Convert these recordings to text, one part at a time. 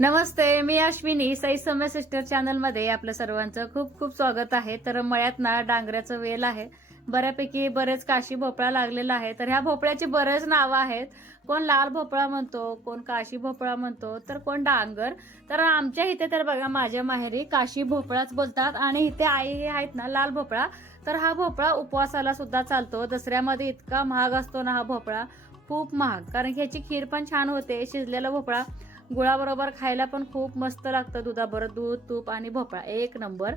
नमस्ते मी अश्विनी. साई सौम्य सिस्टर चॅनलमध्ये आपलं सर्वांचं खूप खूप स्वागत आहे. तर मळ्यात ना डांगऱ्याचं वेल आहे. बऱ्यापैकी बरेच काशी भोपळा लागलेला आहे. तर ह्या भोपळ्याची बरेच नावं आहेत. कोण लाल भोपळा म्हणतो कोण काशी भोपळा म्हणतो तर कोण डांगर. तर आमच्या इथे तर बघा माझ्या माहेरी काशी भोपळाच बोलतात आणि इथे आई हे आहेत ना लाल भोपळा. तर हा भोपळा उपवासाला सुद्धा चालतो. दसऱ्यामध्ये इतका महाग असतो ना हा भोपळा. खूप महाग. कारण की ह्याची खीर पण छान होते. शिजलेला भोपळा. गुळाबरोबर खायला पण खूप मस्त लागतं दुधाबरोबर दूध तूप आणि भोपळा एक नंबर.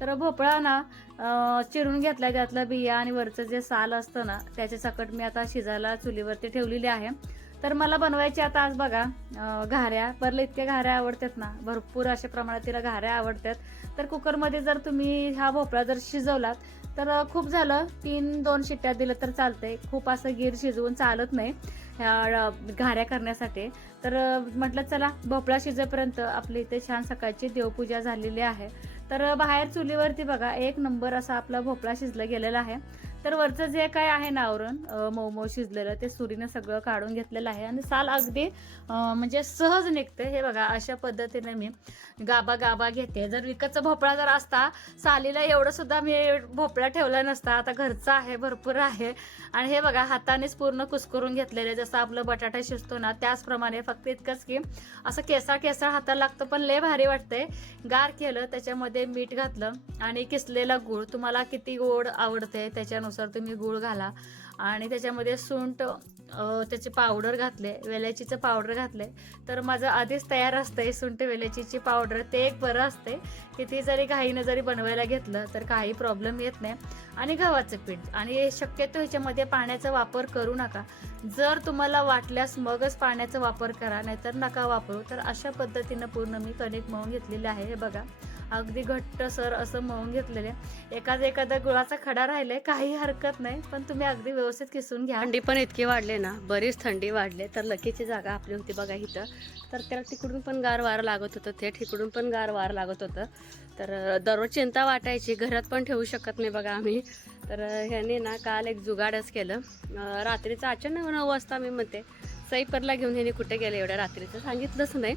तर भोपळा ना चिरून घेतला त्यातलं बिया आणि वरचं जे साल असतं ना त्याचे सकट मी आता शिजायला चुलीवरती ठेवलेली आहे. तर मला बनवायची आता आज बघा घाऱ्या. परला इतक्या घाऱ्या आवडतात ना भरपूर अशा प्रमाणात तिला घाऱ्या आवडतात. तर कुकरमध्ये जर तुम्ही हा भोपळा जर शिजवलात तर खूप झालं तीन दोन शिट्ट्या दिलं तर चालतंय. खूप असं गिर शिजवून चालत नाही. ह्या घाऱ्या करण्यासाठी. तर म्हटलं चला भोपळा शिजेपर्यंत आपली इथे छान सकाळची देवपूजा झालेली आहे. तर बाहेर चुलीवरती बघा एक नंबर असा आपला भोपळा शिजला गेलेला आहे. तर वरचं जे काय आहे ना आवरण मोमो शिजलेलं ते सुरीनं सगळं काढून घेतलेलं आहे आणि साल अगदी म्हणजे सहज निघते. हे बघा अशा पद्धतीने मी गाबा गाबा घेते. जर विकतचा भोपळा जर असता सालीला एवढं सुद्धा मी भोपळा ठेवला नसता. आता घरचा आहे भरपूर आहे. आणि हे बघा हातानेच पूर्ण कुस्करून घेतलेले. जसं आपलं बटाटा शिजतो ना त्याचप्रमाणे फक्त इतकंच की असं केसाळ केसाळ हाताला लागतं पण लय भारी वाटतंय. गार केलं त्याच्यामध्ये मीठ घातलं आणि किसलेला गूळ. तुम्हाला किती गोड आवडते त्याच्यानुसार तुम्ही गूळ घाला. आणि त्याच्यामध्ये सुंठ त्याची त्याचे पावडर घातले वेलचीचं पावडर घातले. तर माझं आधीच तयार असतंय सुंठ वेलचीची पावडर. ते एक बरं असते किती जरी घाईनं जरी बनवायला घेतलं तर काही प्रॉब्लेम येत नाही. आणि गव्हाचं पीठ. आणि शक्यतो ह्याच्यामध्ये पाण्याचा वापर करू नका. जर तुम्हाला वाटल्यास मगच पाण्याचा वापर करा नाहीतर नका वापरू. तर अशा पद्धतीनं पूर्ण मी कणिक मळून घेतलेली आहे. हे बघा अगदी घट्ट सर असं मळून आहे. एखाद एखादा गुळाचा खडा राहिलाय काही हरकत नाही पण तुम्ही अगदी व्यवस्थित किसून घ्या. थंडी पण इतकी वाढली ना बरीच थंडी वाढली. तर लकीची जागा आपली होती बघा इथं. तर त्याला तिकडून पण गार वारं लागत होतं थेट इकडून पण गार वारं लागत होतं. तर दररोज चिंता वाटायची घरात पण ठेवू शकत नाही बघा आम्ही. तर ह्याने ना काल एक जुगाडच केलं. रात्रीचं अचानक नऊ वाजता मी म्हणते सईपरला घेऊन ह्याने कुठे गेले एवढ्या रात्रीचं? सांगितलंच नाही.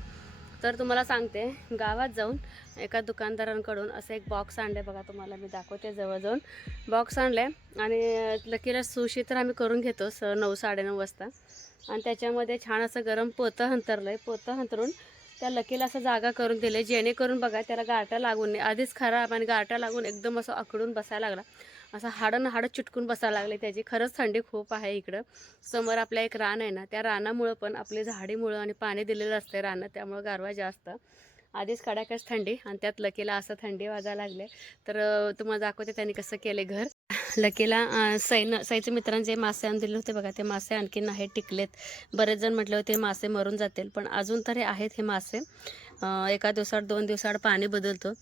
तर तुम्हाला सांगते गावात जाऊन एका दुकानदारांकडून असं एक बॉक्स आणलं बघा तुम्हाला मी दाखवते जवळ जाऊन. बॉक्स आणलं आहे आणि लकीला सुशी तर आम्ही करून घेतो स नऊ साडेनऊ वाजता. आणि त्याच्यामध्ये छान असं गरम पोतं हंतरलं आहे पोतं हंतरून त्या लकीला असं जागा करून दिले जेणेकरून बघा त्याला गारटा लागून नाही. आधीच खराब आणि गारटा लागून एकदम असं आकडून बसायला लागला. असं हाडं हाडं चिटकून बसायला लागले त्याची. खरंच थंडी खूप आहे इकडं. समोर आपल्या एक रान आहे ना त्या रानामुळं पण आपली झाडीमुळं आणि पाणी दिलेलं असतं रानं त्यामुळं गारवा जास्त. आधीच कडाकच थंडी आणि त्यात लकीला असं थंडी वाजायला लागले. तर तुम्हाला दाखवते त्यांनी कसं केले घर. लकीला सैन सईच्या मित्रांचे जे मासे आणून दिले होते बघा. ते मासे आणखीन आहेत टिकलेत. बरेच जण म्हटले होते मासे मरून जातील. पण अजून तरी आहेत हे मासे. एका दिवसात दोन दिवसाआड पाणी बदलतो.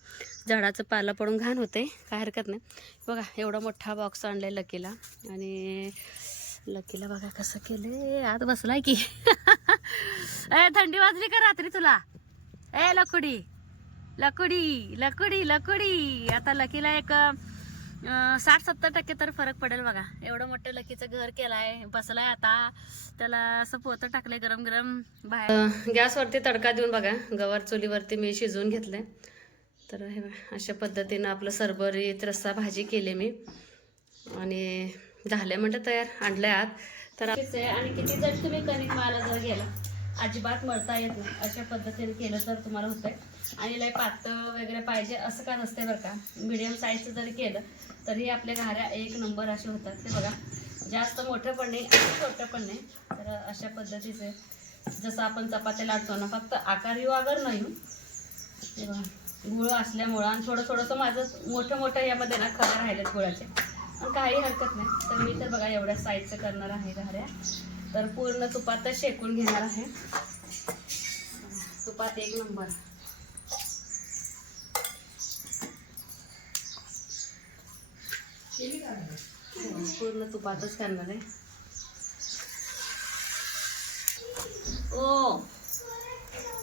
झाडाचं पाला पडून घाण होते. काय हरकत नाही. बघा एवढा मोठा बॉक्स आणलाय लकीला. आणि लकीला बघा कसं केले आत बसलाय की. ए थंडी वाजली का रात्री तुला? ए लकुडी. लकुडी लकुडी लकुडी. आता लकीला एक साठ सत्तर टक्के तर फरक पडेल बघा. एवढं मोठं लकीचं घर केलंय बसलाय आता. त्याला असं पोतं टाकलंय गरम गरम बाहेर गॅसवरती तडका देऊन बघा. गवार चुलीवरती मी शिजवून घेतलंय. तर हे अशा पद्धतीनं आपलं सरभरीत रस्सा भाजी केली मी. आणि झाले म्हटलं तयार आणलंय आत. तर आणि किती जर तुम्ही कणिक माला जर गेला अजिबात मळता येत नाही. अशा पद्धतीने केलं तर तुम्हाला होतं आहे आणि लय पातळ वगैरे पाहिजे असं का नसते बरं का? मिडियम साईजचं जरी केलं तरी आपल्या घाऱ्या एक नंबर असे होतात. ते बघा जास्त मोठं पण नाही आणि छोटं पण नाही. तर अशा पद्धतीचे जसं आपण चपात्या लाटतो ना फक्त आकार आगर नाही हो. हे. बघा गुळ असल्यामुळं आणि थोडं थोडंसं माझं मोठं मोठं यामध्ये ना खरं राहिलेत गुळाचे. पण काही हरकत नाही. तर मी तर बघा एवढ्या साईजचं करणार आहे घाऱ्या. तर पूर्ण तुपातच शेकून घेणार आहे. तुपात एक नंबर. पूर्ण तुपातच करणार आहे. ओ.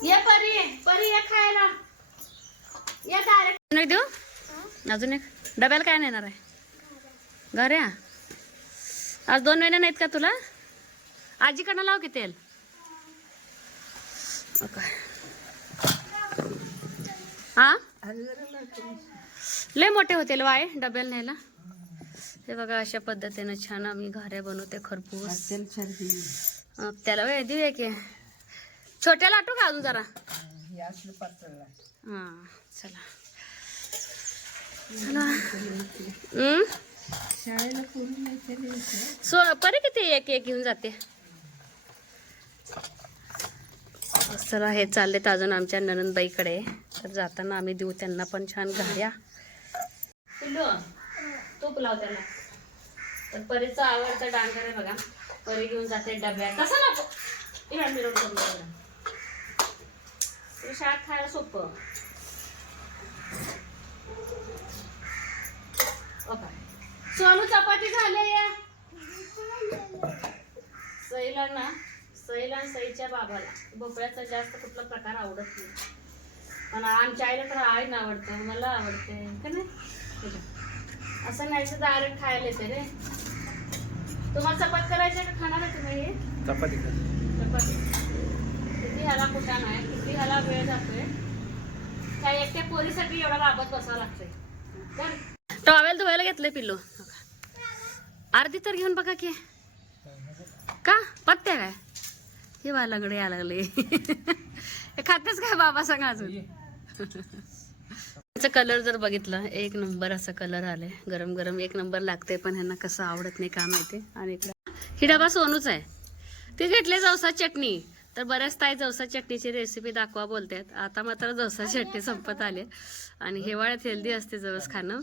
ये परी परी ये खायला. या डायरेक्ट एक देऊ? अजून एक. डब्याला काय नेणार आहे? घऱ्या आज दोन महिने नाहीत का तुला? आजीकडनं लाव की तेल. हा? लय मोठे होतील वाय डब्याला न्यायला. हे बघा अशा पद्धतीनं छान आम्ही घाऱ्या बनवते खरपूस. त्याला वेळ देऊया की. छोट्या लाटू का अजून जरा? हा चला. चला. हम्म? सो परे किती एक एक घेऊन जाते? चला हे चाललेत अजून आमच्या ननंदबाईकडे. तर जाताना आम्ही देऊ त्यांना पण छान घाऱ्या तूप लाव त्याला. तर परीचा आवडता डांगर आहे बघा. परी घेऊन जाते डब्यात. तसं ना इकडे मिरवून करून बघा. तुला शाळेत खायला सोपं. ओके. सोनू चपाती झाले या सईला ना सईला आणि सईच्या बाबाला. भोपळ्याचा जास्त कुठला प्रकार आवडत नाही. पण आमच्या आईला तर आईन आवडतं मला आवडते का नाही. असं नाही तर डायरेक्ट खायला येते रे. तुम्हाला चपात करायचं का? खाणार आहे तुम्ही? हे चपाती कर चपाती. किती ह्याला कुठं नाही किती ह्याला वेळ जातोय. त्या एकट्या पोरीसाठी एवढा राबत बसावं लागतंय. टॉवेल धुवायला घेतलंय पिल्लू. अर्धी तर घेऊन बघा की. का? पत्त्या काय? हे वालाकडे यायला लागले. हे काय बाबा सांगा अजून? त्याचा कलर जर बघितलं एक नंबर असा कलर आलाय. गरम गरम एक नंबर लागते पण ह्यांना कसं आवडत नाही का माहिती. आणि ही डबा सोनूच आहे. ते घेतले जवसा चटणी. तर बऱ्याच ताई जवसा चटणीची रेसिपी दाखवा बोलतात. आता मात्र जवसा चटणी संपत आले. आणि हिवाळ्यात हेल्दी असते जवस खाणं.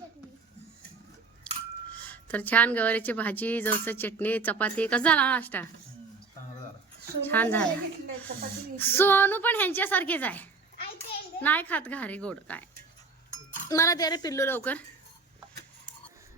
तर छान गवारीची भाजी जवसा चटणी चपाती. कसा झाला नाश्ता? छान झाला. सोनू पण ह्यांच्यासारखेच आहे. नाही खात घारी गोड काय? मला दे रे पिल्लू लवकर.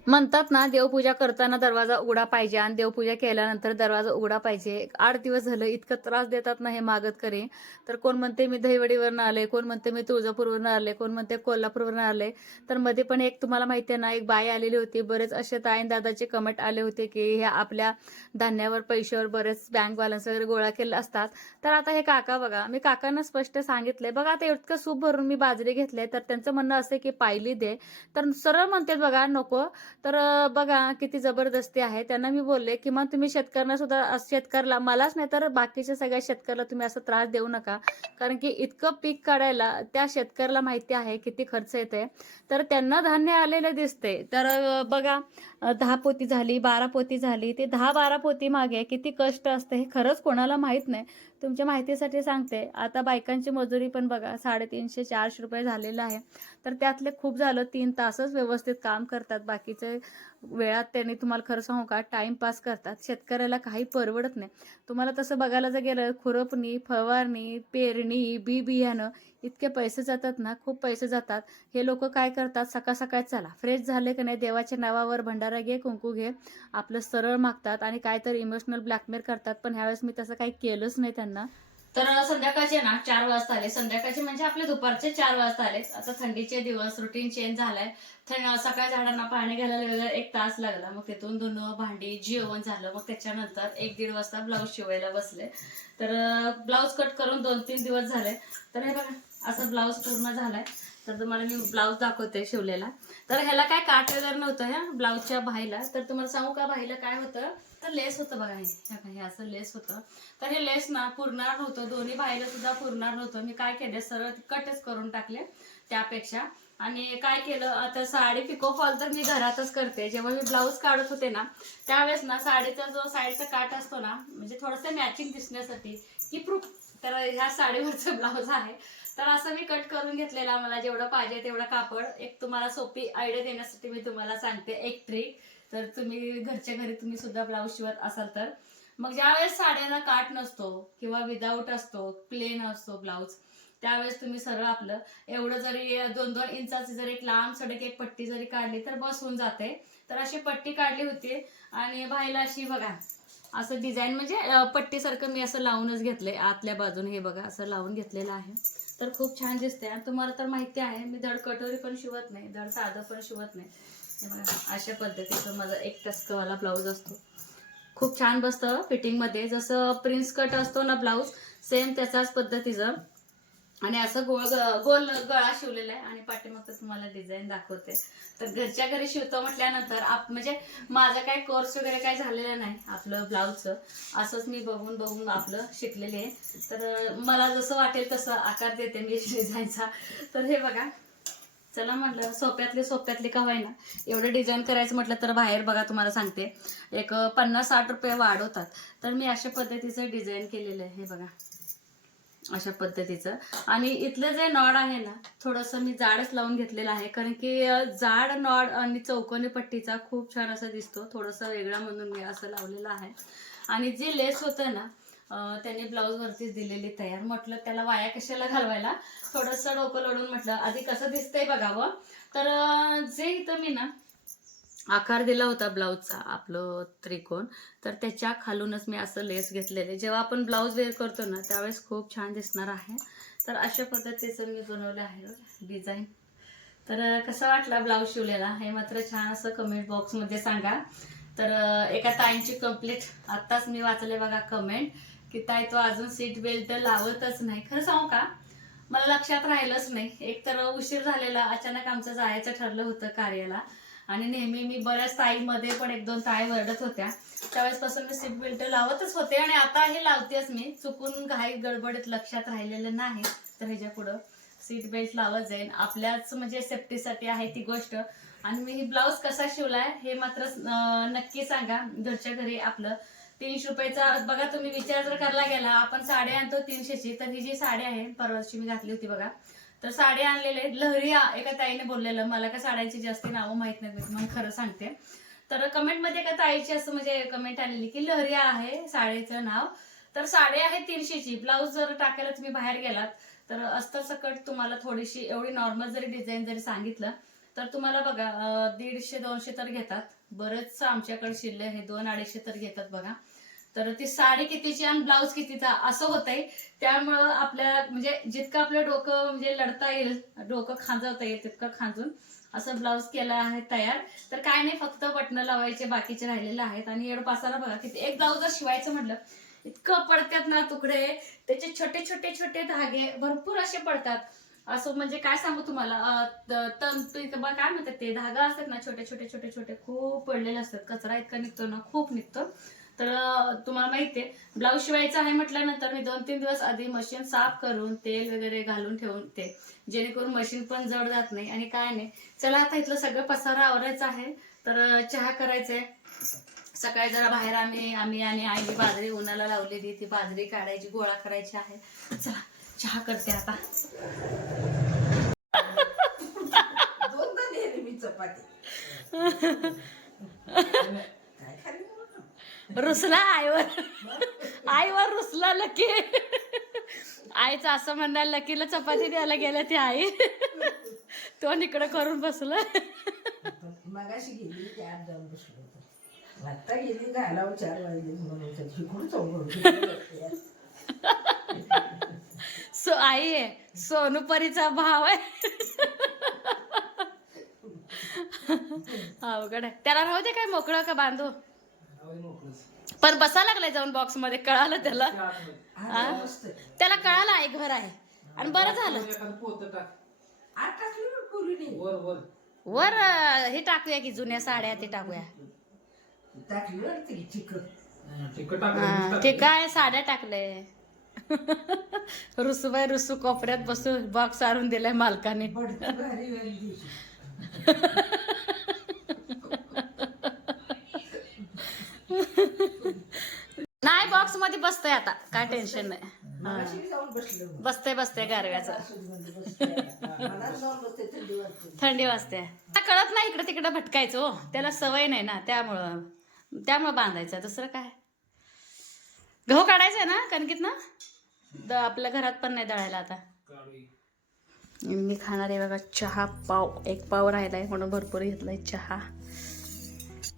म्हणतात ना देवपूजा करताना दरवाजा उघडा पाहिजे आणि देवपूजा केल्यानंतर दरवाजा उघडा पाहिजे. आठ दिवस झालं इतकं त्रास देतात ना हे मागत करे तर कोण म्हणते मी दहिवडीवरनं आले कोण म्हणते मी तुळजापूरवरनं आले कोण म्हणते कोल्हापूरवरनं आले. तर मध्ये पण एक तुम्हाला माहिती आहे ना एक बाई आलेली होती. बरेच असे ताईन दादाचे कमेंट आले होते की हे आपल्या धान्यावर पैशावर बरेच बँक बॅलन्स वगैरे गोळा केले असतात. तर आता हे काका बघा मी काकांना स्पष्ट सांगितलंय. बघा आता इतकं सूप भरून मी बाजरी घेतले तर त्यांचं म्हणणं असं की पायली दे. तर सरळ म्हणतात बघा नको तर बघा किती जबरदस्ती आहे. त्यांना मी बोलले किमान तुम्ही शेतकऱ्यांना सुद्धा शेतकऱ्याला मलाच नाही तर बाकीच्या सगळ्या शेतकऱ्याला तुम्ही असा त्रास देऊ नका. कारण की इतकं पीक काढायला त्या शेतकऱ्याला माहिती आहे किती खर्च येते तर त्यांना धान्य आलेलं दिसते तर बघा दहा पोती झाली बारा पोती झाली ते दहा बारा पोती मागे किती कष्ट असते हे खरंच कोणाला माहीत नाही. तुमच्या माहितीसाठी सांगते. आता बायकांची मजुरी पण बघा साडेतीनशे चारशे रुपये झालेलं आहे. तर त्यातले खूप झालं तीन तासच व्यवस्थित काम करतात. बाकीचे वेळात त्यांनी तुम्हाला खरं सांगू का? टाइमपास करतात. शेतकऱ्याला काही परवडत नाही. तुम्हाला तसं बघायला जर गेलं खुरपणी फवारणी पेरणी बी बियाणं इतके पैसे जातात ना खूप पैसे जातात. हे लोक काय करतात? सकाळ सकाळ चला. फ्रेश झाले की नाही देवाच्या नावावर भंडारा घे कुंकू घे आपलं सरळ मागतात आणि काहीतरी इमोशनल ब्लॅकमेल करतात. पण ह्यावेळेस मी तसं काही केलंच नाही त्यांना. तर संध्याकाळचे ना चार वाजता आले. संध्याकाळचे म्हणजे आपले दुपारचे चार वाजता आले. आता थंडीचे दिवस रुटीन चेंज झालाय. सकाळी झाडांना पाणी घालायला वेगळं एक तास लागला. मग तिथून धुणं भांडी जेवण झालं. मग त्याच्यानंतर एक दीड वाजता ब्लाऊज शिवायला बसले. तर ब्लाऊज कट करून दोन तीन दिवस झाले. तर हे बघा असं ब्लाऊज पूर्ण झालाय. तर तुम्हाला मी ब्लाऊज दाखवते शिवलेला. तर ह्याला काय काट वगैरे नव्हतं ह्या ब्लाऊजच्या बाईला तर तुम्हाला सांगू का बाईला काय होतं? तर लेस होतं बघा हे. हे असं लेस होतं. तर हे लेस ना पुरणार नव्हतं. दोन्ही बाहेर सुद्धा पुरणार नव्हतं. मी काय केलं? सरळ कटच करून टाकले त्यापेक्षा. आणि काय केलं? आता साडी पिको फॉल तर मी घरातच करते. जेव्हा मी ब्लाऊज काढत होते ना त्यावेळेस ना साडीचा जो साईडचा काट असतो ना म्हणजे थोडंसं मॅचिंग दिसण्यासाठी की प्रूफ तर ह्या साडीवरचं ब्लाऊज आहे. तर असं मी कट करून घेतलेला. मला जेवढं पाहिजे तेवढं कापड. एक तुम्हाला सोपी आयडिया देण्यासाठी मी तुम्हाला सांगते. एक ट्रिक तर तुम्ही घरच्या घरी तुम्ही सुद्धा ब्लाऊज शिवत असाल तर. मग ज्यावेळेस साड्यांना काट नसतो किंवा विदाऊट असतो प्लेन असतो ब्लाऊज त्यावेळेस तुम्ही सरळ आपलं एवढं जरी दोन दोन इंचाची जर एक लांब सडक एक पट्टी जरी काढली तर बस होऊन जाते. तर अशी पट्टी काढली होती आणि बाईला अशी बघा असं डिझाईन म्हणजे पट्टीसारखं मी असं लावूनच घेतलंय. आतल्या बाजूने हे बघा असं लावून घेतलेलं आहे. तर खूप छान दिसते आणि तुम्हाला तर माहिती आहे मी धड कटोरी पण शिवत नाही धड साधं पण शिवत नाही. अशा पद्धतीचं माझा एक टस्कवाला ब्लाऊज असतो. खूप छान बसतं फिटिंगमध्ये. जसं प्रिन्स कट असतो ना ब्लाऊज सेम त्याचाच पद्धतीचं. आणि असं गोल गोल गळा शिवलेला आहे. आणि पाठीमागचं तुम्हाला डिझाईन दाखवते. तर घरच्या घरी शिवतो म्हटल्यानंतर आप म्हणजे माझा काय कोर्स वगैरे काय झालेला नाही आपलं ब्लाऊजचं. असंच मी बघून बघून आपलं शिकलेले आहे. तर मला जसं वाटेल तसं आकार देते मी डिझाईनचा तर हे बघा. चला म्हटलं सोप्यातले सोप्यातले का ना एवढे डिझाईन करायचं म्हटलं तर बाहेर बघा तुम्हाला सांगते. एक पन्नास साठ रुपये वाढवतात तर मी अशा पद्धतीचं डिझाईन केलेलं आहे हे बघा. अशा पद्धतीचं. आणि इथलं जे नॉड आहे ना थोडंसं मी जाडच लावून घेतलेलं आहे. कारण की जाड नॉड आणि चौकोनी पट्टीचा खूप छान असा दिसतो. थोडंसं वेगळा म्हणून मी असं लावलेलं आहे. आणि जे लेस होतं ना त्यांनी ब्लाऊज वरतीच दिलेली तयार. म्हटलं त्याला वाया कशाला घालवायला? थोडंसं डोकं लढून म्हटलं आधी कसं दिसतंय बघावं? तर जे इथं मी ना आकार दिला होता ब्लाऊजचा आपलं त्रिकोण तर त्याच्या खालूनच मी असं लेस घेतलेले जेव्हा आपण ब्लाऊज वेअर करतो ना त्यावेळेस खूप छान दिसणार आहे. तर अशा पद्धतीचं मी बनवलं आहे डिझाईन तर कसा वाटला ब्लाऊज शिवलेला? हे मात्र छान असं कमेंट बॉक्समध्ये सांगा. तर एका ताईंची कंप्लीट आत्ताच मी वाचले बघा कमेंट की ताई तो अजून सीट बेल्ट लावतच नाही. खरं सांगू का? मला लक्षात राहिलंच नाही. एक तर उशीर झालेला अचानक आमचं जायचं ठरलं होतं कार्याला. आणि नेहमी मी बऱ्याच ताईमध्ये पण एक दोन ताई वरडत होत्या. त्यावेळेसपासून मी सीट बेल्ट लावतच होते आणि आता हे लावतेच मी. चुकून घाई गडबडीत लक्षात राहिलेलं नाही तर ह्याच्या पुढं सीट बेल्ट लावत जाईन. आपल्याच म्हणजे सेफ्टीसाठी आहे ती गोष्ट. आणि मी ही ब्लाऊज कसा शिवलाय हे मात्र नक्की सांगा. घरच्या घरी आपलं तीनशे रुपयाचा बघा तुम्ही विचार जर करायला गेला आपण साडी आणतो तीनशेची तर ही जी साडी आहे परवाची मी घातली होती बघा. तर साडी आणलेले लहरी एका ताईने बोललेलं मला का साड्यांची जास्त नावं माहीत नाही मी तुम्हाला खरं सांगते. तर कमेंटमध्ये एका ताईची असं म्हणजे कमेंट आलेली की लहरी आहे साडीचं नाव. तर साडी आहे तीनशेची ब्लाऊज जर टाकायला तुम्ही बाहेर गेलात तर अस्तर सकट तुम्हाला थोडीशी एवढी नॉर्मल जरी डिझाईन जरी सांगितलं तर तुम्हाला बघा दीडशे दोनशे तर घेतात. बरेच आमच्याकडे शिल्ले हे दोन अडीचशे तर घेतात बघा. तर ती साडी कितीची आणि ब्लाऊज कितीचा असं होतंय. त्यामुळं आपल्या म्हणजे जितकं आपलं डोकं म्हणजे लढता येईल डोकं खांजवता येईल तितकं खांजून असं ब्लाऊज केलं आहे तयार. तर काय नाही फक्त बटणं लावायचे बाकीचे राहिलेले आहेत. आणि एवढं पासाला बघा किती एक ब्लाऊज जर शिवायचं म्हटलं इतकं पडतात ना तुकडे. त्याचे छोटे छोटे छोटे धागे भरपूर असे पडतात. असं म्हणजे काय सांगू तुम्हाला? तंतू इथं काय म्हणतात ते? धागा असतात ना छोटे छोटे छोटे छोटे खूप पडलेले असतात. कचरा इतका निघतो ना खूप निघतो. तर तुम्हाला माहितीये ब्लाऊज शिवायचं आहे म्हटल्यानंतर मी दोन तीन दिवस आधी मशीन साफ करून तेल वगैरे घालून ठेवून ते. जेणेकरून मशीन पण जड जात नाही आणि काय नाही. चला आता इथलं सगळं पसारा आवरायचं आहे. तर चहा चहा करायचंय. सकाळी जरा बाहेर आम्ही आम्ही आणि आईने बाजरी उन्हाला लावलेली ती बाजरी काढायची गोळा करायची आहे. चला चहा करते आता. रुसला आईवर. आईवर रुसला लकी. आईचं असं म्हणणार लकीला चपाती द्यायला गेल्या ती आई. तो इकडं करून बसलं. मगाशी गेली ते आत जाऊन बसलो होतो. आता गेली चार वाजले म्हणून शिकून सो आई आहे. सोनुपरीचा भाव आहे. अवघड आहे. त्याला राहू दे काय मोकळं का बांधू? पण बसा लागलाय जाऊन बॉक्समध्ये कळालं त्याला? त्याला कळालं आहे घर आहे. आणि बरं झालं. वर हे टाकूया की जुन्या साड्या ते टाकूया. हा, ते काय साड्या टाकले रुसूबाई रुसू कोपऱ्यात बसू बॉक्स आणून दिलाय मालकाने. नाही बॉक्समध्ये बसतय आता. काय टेन्शन नाही. बसतय. बसतय गारव्याचं. बसते थंडी वाजते. कळत नाही इकडे तिकडे भटकायचं हो. त्याला सवय नाही ना त्यामुळं. त्यामुळं बांधायचं. दुसरं काय? गहू हो, काढायचंय ना कणकीत ना? द आपल्या घरात पण नाही दळायला आता. मी खाणार आहे बघा चहा पाव एक पाव राहिलाय म्हणून भरपूर घेतलाय चहा.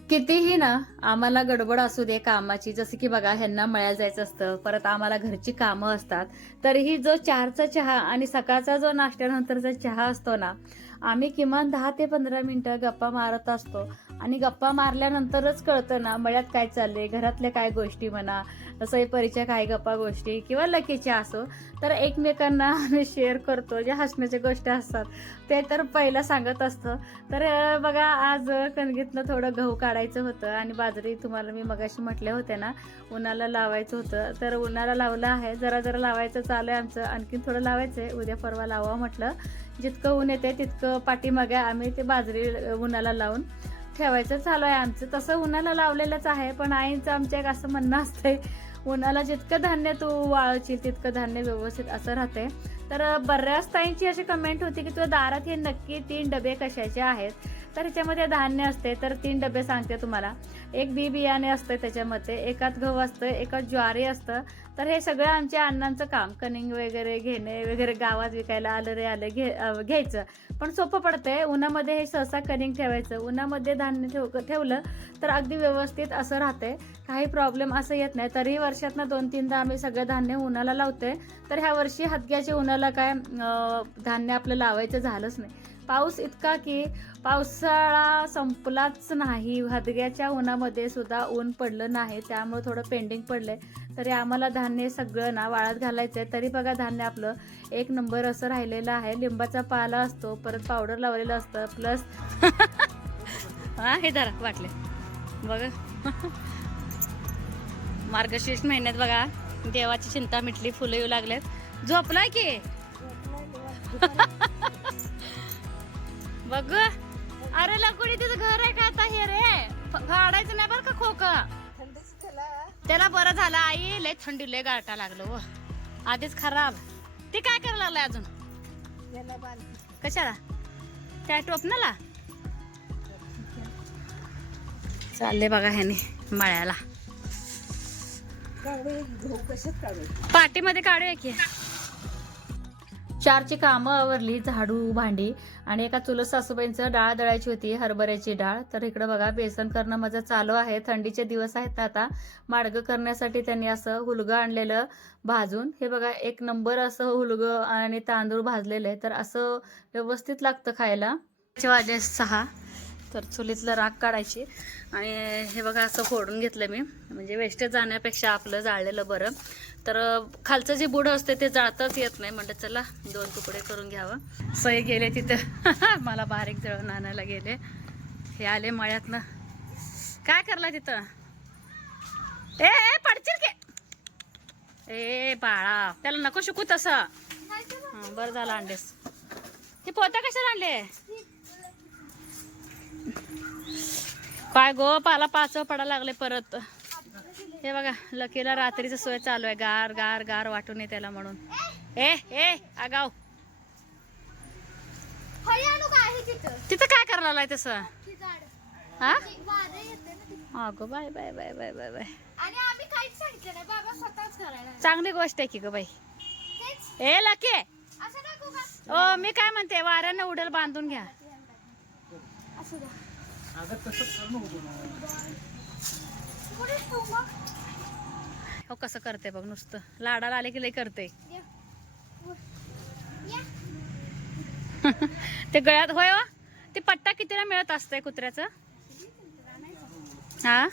कितीही ना आम्हाला गडबड असू दे कामाची जसं की बघा ह्यांना मळ्या जायचं असतं परत आम्हाला घरची कामं असतात तरीही जो चारचा चहा आणि सकाळचा जो नाश्त्यानंतरचा चहा असतो ना आम्ही किमान दहा ते पंधरा मिनटं गप्पा मारत असतो. आणि गप्पा मारल्यानंतरच कळतं ना मळ्यात काय चाललंय घरातल्या काय गोष्टी म्हणा सई परिचय काही गप्पा गोष्टी किंवा लकीच्या असो तर एकमेकांना आम्ही शेअर करतो. ज्या हसण्याच्या गोष्टी असतात ते तर पहिलं सांगत असतं. तर बघा आज कणगीतनं थोडं गहू काढायचं होतं आणि बाजरी तुम्हाला मी मगाशी म्हटले होते ना उन्हाला लावायचं होतं. तर उन्हाला लावलं आहे. जरा जरा लावायचं चालू आहे आमचं. आणखीन थोडं लावायचं आहे उद्या परवा लावा म्हटलं. जितकं ऊन येते तितकं पाठीमागे आम्ही ते बाजरी उन्हाला लावून ठेवायचं चालू आहे आमचं. तसं उन्हाला लावलेलंच आहे. पण आईचं आमच्या एक असं म्हणणं असतंय उन्हाला जितकं धान्य तू वाळवशील तितकं धान्य व्यवस्थित असं राहते तर बऱ्याच ताईंची अशी कमेंट होती की तुझ्या दारात हे नक्की तीन डबे कशाचे आहेत? तर ह्याच्यामध्ये धान्य असते तर तीन डबे सांगते तुम्हाला. एक बी बियाणे असतं त्याच्यामध्ये एकात गहू असतं एकात ज्वारी असतं. तर हे सगळं आमच्या अण्णांचं काम कनिंग वगैरे घेणे वगैरे गावात विकायला आलं रे आलं घे घ्यायचं. पण सोपं पडतंय उन्हामध्ये हे सहसा कनिंग ठेवायचं. उन्हामध्ये धान्य ठेव ठेवलं तर अगदी व्यवस्थित असं राहते. काही प्रॉब्लेम असं येत नाही. तरी वर्षातनं दोन तीनदा आम्ही सगळं धान्य उन्हाला लावतोय. तर ह्या वर्षी हदग्याच्या उन्हाला काय धान्य आपलं लावायचं झालंच नाही. पाऊस इतका की पावसाळा संपलाच नाही. हदग्याच्या उन्हामध्ये सुद्धा ऊन पडलं नाही. त्यामुळे थोडं पेंडिंग पडलंय. तरी आम्हाला धान्य सगळं ना वाळत घालायचंय. तरी बघा धान्य आपलं एक नंबर असं राहिलेलं आहे. लिंबाचा पाला असतो परत पावडर लावलेलं असतं प्लस हा हे धरा वाटले. बघ. मार्गशीर्ष महिन्यात बघा देवाची चिंता मिटली फुलं येऊ लागलेत. झोपलाय की? बघ. अरे लकुडी तिचं घर आहे का आता हे रे? फाडायचं नाही बरं का खोक? त्याला बरं झालं आई लय थंडी लय गारटा लागलं व आधीच खराब. ते काय करायला लागलंय अजून? कशाला? त्या टोपणाला? चालले बघा ह्याने मळ्याला. पार्टीमध्ये काढूया की. चारची कामं आवरली झाडू भांडी. आणि एका चुलत सासूबाईंचं डाळ दळायची होती हरभऱ्याची डाळ. तर इकडं बघा बेसन करणं माझं चालू आहे. थंडीचे दिवस आहेत आता. माडगं करण्यासाठी त्यांनी असं हुलगं आणलेलं भाजून. हे बघा एक नंबर असं हुलगं आणि तांदूळ भाजलेलं आहे. तर असं व्यवस्थित लागतं खायला. चे वाजले सहा. तर चुलीतलं राख काढायची. आणि हे बघा असं फोडून घेतलं मी. म्हणजे वेस्टेज जाण्यापेक्षा आपलं जाळलेलं बरं. तर खालचं जे बुड असते ते जाळताच येत नाही. म्हणलं चला दोन तुकडे करून घ्यावं. सई गेले तिथं. मला बारीक जळून आणायला गेले. हे आले मळ्यातनं. काय करला तिथं? ए ए, पडशील के. ए बाळा त्याला नको शिकू तसं. बरं झालं अंडेस हे पोता कशाला आणले? काय गो पाला पाचव पडायला लागले परत. हे बघा लकीला रात्रीचं सोय चालू आहे. गार गार गार वाटून ये त्याला म्हणून. ए ए आगाव. तिथं. काय करायला तसं? हा? अगो bye bye bye bye bye bye. आणि आम्ही काहीच सांगितलं नाही. बाबा स्वतःच करायला चांगली गोष्ट आहे की ग बाई. ए लके. असं नको का? ओ मी काय म्हणते वाऱ्यानं उडेल बांधून घ्या. असू द्या. हो कसं करते बघ नुसतं. लाडाला आले की लय करते. ते गळ्यात होय हो? ते पट्टा कितीला मिळत असतंय कुत्र्याचं? हा?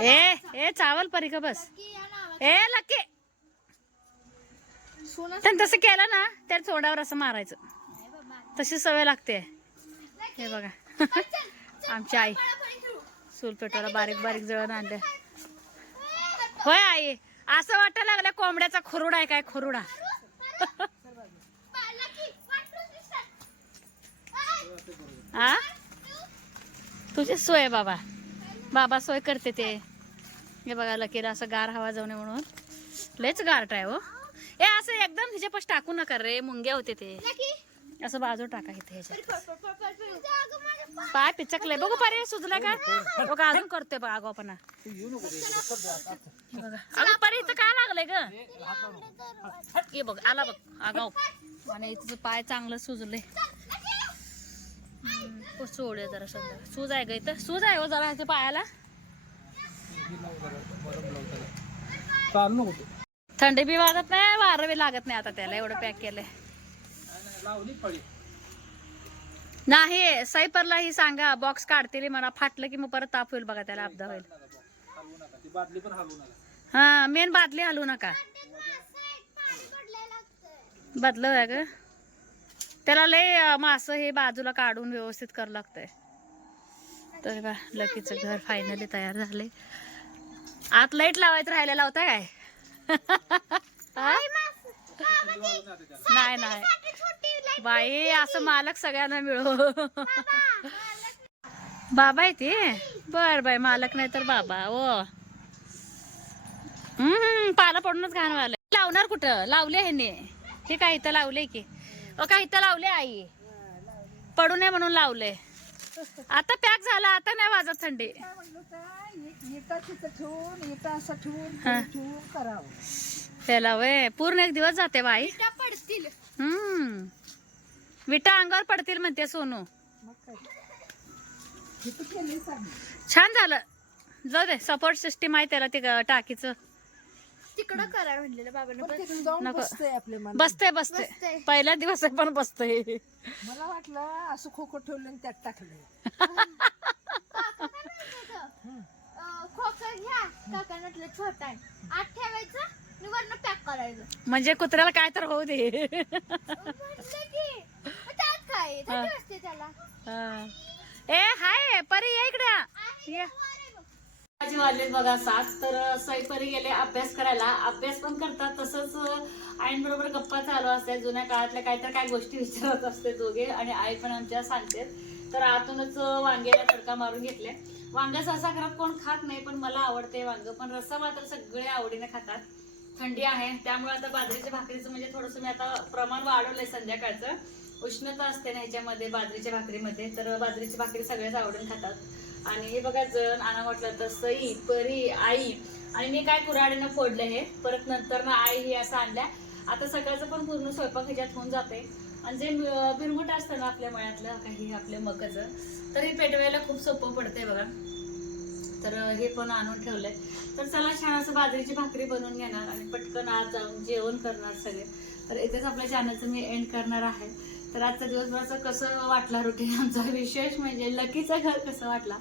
ए ए चावल परी का बस. ए लकी. त्यानं तसं केलं ना त्या तोंडावर असं मारायचं. तशी सवय लागते. हे बघा. आमची आई. चूल पेटवायला बारीक बारीक जळण आणलं. होय आई असं वाटायला लागलं कोंबड्याचा खुरुडा आहे काय खुरुडा? आ? हा तुझी सोय बाबा. बाबा सोय करते ते. हे बघा लकीला असं गार हवा जाऊ नये म्हणून. लयच गारट आहे हो. ए असं एकदम हिच्यापास टाकू नका रे मुंग्या होते ते. असं बाजू टाका इथे ह्याच्यात. अगं, पाय पिचकले. बघू पारे सुजला का? बघा अजून करतोय बघा आगावपणा बघा. अगं परे इथं काय लागलंय ग? ये बघ आला बघ आगाव आणि तुझं पाय चांगलं सुजले सोड जरा सध्या. सूज आहे ग इथं. सूज आहे हो जरा इथे पायाला. थंडी बी वाजत नाही वारं बी लागत नाही आता त्याला एवढं पॅक केलंय. लावली फळी नाही सैपरला ही सांगा बॉक्स काढतील मला फाटलं की मग परत ताप होईल बघा त्याला अपदा होईल. हलवू नका ती बादली पण हलवू नका. हा मेन बादली हलवू नका बदल ग. त्याला लय अं, मासं हे बाजूला काढून व्यवस्थित करावं लागतंय. तर बा लकीचं घर फायनली तयार झाले आत लाइट लावायचं राहायला लावताय काय? हा? नाही नाही. बाई असं मालक सगळ्यांना मिळो. बाबा आहे ते? बर बाई मालक नाही तर बाबा ओ. हम्म पाला पडूनच घाण व्हायला लावणार कुठं? लावले ह्याने. हे काय इथं लावले की? ओ काय इथं लावले आई? पडू नये म्हणून लावले आता पॅक झाला आता नाही वाजत थंडी. त्याला वय पूर्ण एक दिवस जाते बाई. पडतील. हम्म. विटा अंगावर पडतील म्हणते सोनू. छान झालं. जाऊ दे सपोर्ट सिस्टीम आहे त्याला ते टाकीचं. तिकडं करा म्हणलेलं बाबांना पण तिकडे जाऊन नको. बसतंय आपल्या मनात. बसते बसते बसतंय. पहिला दिवस आहे पण बसते मला वाटलं असं खोखो ठेवलं आणि त्यात टाकलं खोकं घ्या. काका म्हटलं छोटा आहे. आत ठेवायचं आणि वरनं पॅक करायचं. म्हणजे कुत्र्याला काय तर होऊ दे. म्हटलं की मग त्यात काय थंडी वाजते त्याला. हा. ए हाय परी या इकडे. या. माझे वाजले बघा सात. तर सैपरी गेले अभ्यास करायला. अभ्यास पण करतात तसंच आईंबरोबर गप्पा चालू असतात. जुन्या काळातल्या काहीतरी काय गोष्टी विचारत असते दोघे आणि आई पण आमच्या सांगते तर आतूनच वांग्याला तडका मारून घेतले. वांगा सहसा घरात कोण खात नाही पण मला आवडते वांग. पण रस्सा मात्र सगळे आवडीने खातात. थंडी आहे त्यामुळे आता बाजरीच्या भाकरीचं म्हणजे थोडंसं मी आता प्रमाण वाढवलंय संध्याकाळचं. उष्णता असते ना ह्याच्यामध्ये बाजरीच्या भाकरीमध्ये. तर बाजरीची भाकरी सगळेच आवडून खातात. आणि हे बघा जण आणा म्हटलं तर सई परी आई. आणि मी काय कुऱ्हाडीनं फोडलं हे? परत नंतर ना आई हे असं आणल्या. आता सकाळचं पण पूर्ण स्वयंपाक ह्याच्यात होऊन जाते. आणि जे बिरगुट असतं ना आपल्या मळ्यातलं काही आपल्या मकाचं तर हे पेटवायला खूप सोपं पडतंय बघा. तर हे पण आणून ठेवलंय. तर चला छान असं बाजरीची भाकरी बनवून घेणार आणि पटकन आज जाऊन जेवण करणार सगळे. तर इथेच आपल्या चॅनलचं मी एंड करणार आहे. तर आजचा दिवसभराचं कसं वाटला रुटीन आमचा? विशेष म्हणजे लकीचं घर कसं वाटला?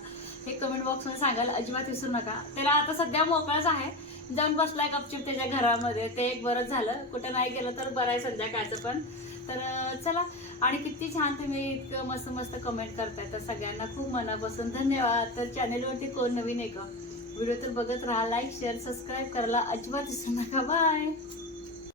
हे कमेंट बॉक्समध्ये सांगायला अजिबात विसरू नका. त्याला आता सध्या मोकळाच आहे. जाऊन बसलाय गपचिप त्याच्या घरामध्ये. ते एक बरंच झालं. कुठं नाही गेलं तर बरं आहे संध्याकाळचं पण. तर चला. आणि किती छान तुम्ही इतकं मस्त मस्त कमेंट करताय. तर सगळ्यांना खूप मनापासून धन्यवाद. तर चॅनेलवरती कोण नवीन आहे का व्हिडिओ तर बघत राहा. लाईक शेअर सबस्क्राईब करायला अजिबात विसरू नका. बाय